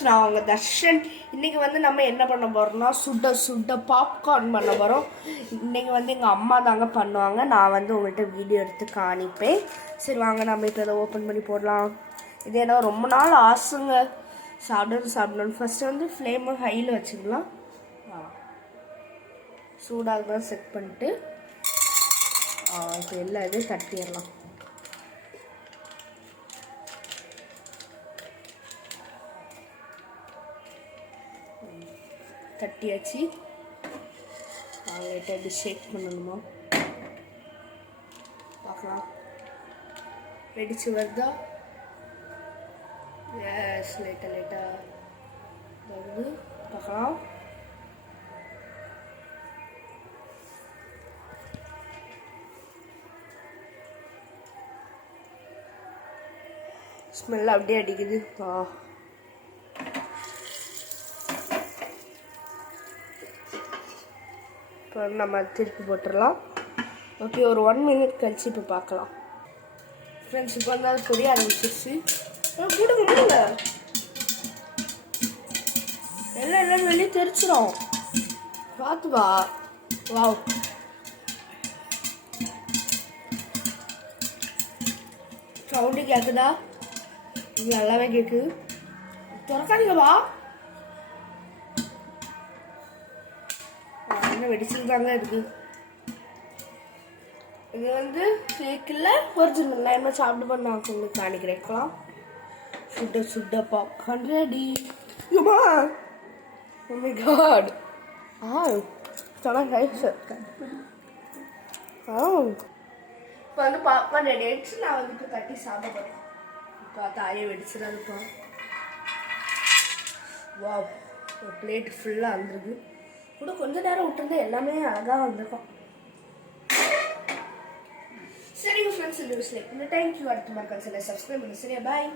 Friends, நான் அவங்க தர்ஷன். இன்றைக்கி வந்து நம்ம என்ன பண்ண போகிறோம்னா சுட பாப்கார்ன் பண்ண போகிறோம். இன்றைக்கி வந்து எங்கள் அம்மா தாங்க பண்ணுவாங்க. நான் வந்து உங்கள்கிட்ட வீடியோ எடுத்து காணிப்பேன். சரி வாங்க நம்ம இப்போ இதை ஓப்பன் பண்ணி போடலாம். இது ஏன்னா ரொம்ப நாள் ஆசைங்க சாப்பிடணும். ஃபஸ்ட்டு வந்து ஃப்ளேமை ஹையில் வச்சுக்கலாம். சூடாக தான் செட் பண்ணிட்டு இப்போ எல்லா இதையும் தட்டிடலாம். தட்டியாச்சு. லைட்டாக எப்படி ஷேக் பண்ணணுமா பார்க்கலாம். வெடிச்சு வருதா? எஸ், லைட்டாக வருது. பார்க்கலாம். ஸ்மெல் அப்படியே அடிக்குது. இப்போ நம்ம திருப்பி போட்டுடலாம். ஓகே, ஒரு 1 மினிட் கழிச்சு இப்போ பார்க்கலாம். ஃப்ரெண்ட்ஸ், இப்போ வந்து அது பொரிய ஆரம்பிச்சிருச்சு. கொடுங்க எல்லாம் வெளியே தெரிச்சிடும். பார்த்து வா. வாவ், சவுண்டு கேட்குதா? இது நல்லாவே கேட்குது. திறக்காதீங்க வா. என்ன வெடிச்சிருக்காங்க இருக்கு. இது வந்து ஃபேக்கில் ஒரிஜினல். நான் என்ன சாப்பிடுவேன் நான் உங்களுக்கு காணிக்கிறேன். சுட பாப்கார்ன் ரெடி. யுமா, ஓ மை காட். ಚೆನ್ನಾಗಿ ஆயிடுச்சு. இப்போ வந்து பாப்கார்ன் ரெடி ஆயிடுச்சு. நான் வந்து இப்போ தட்டி சாப்பிட போகிறேன். இப்போ தாயை வெடிச்சிடாதுப்பா. வா, ஒரு பிளேட் ஃபுல்லாக வந்துருக்கு. கூட கொஞ்ச நேரம் விட்டுருந்தா எல்லாமே அழகாக வந்திருக்கும். சரிங்க ஃப்ரெண்ட்ஸ், இந்த வீடியோஸ் லைக் பண்ணி தேங்க்யூ. அடுத்த மாதிரி சப்ஸ்கிரைப் பண்ணி. சரியா, பாய்.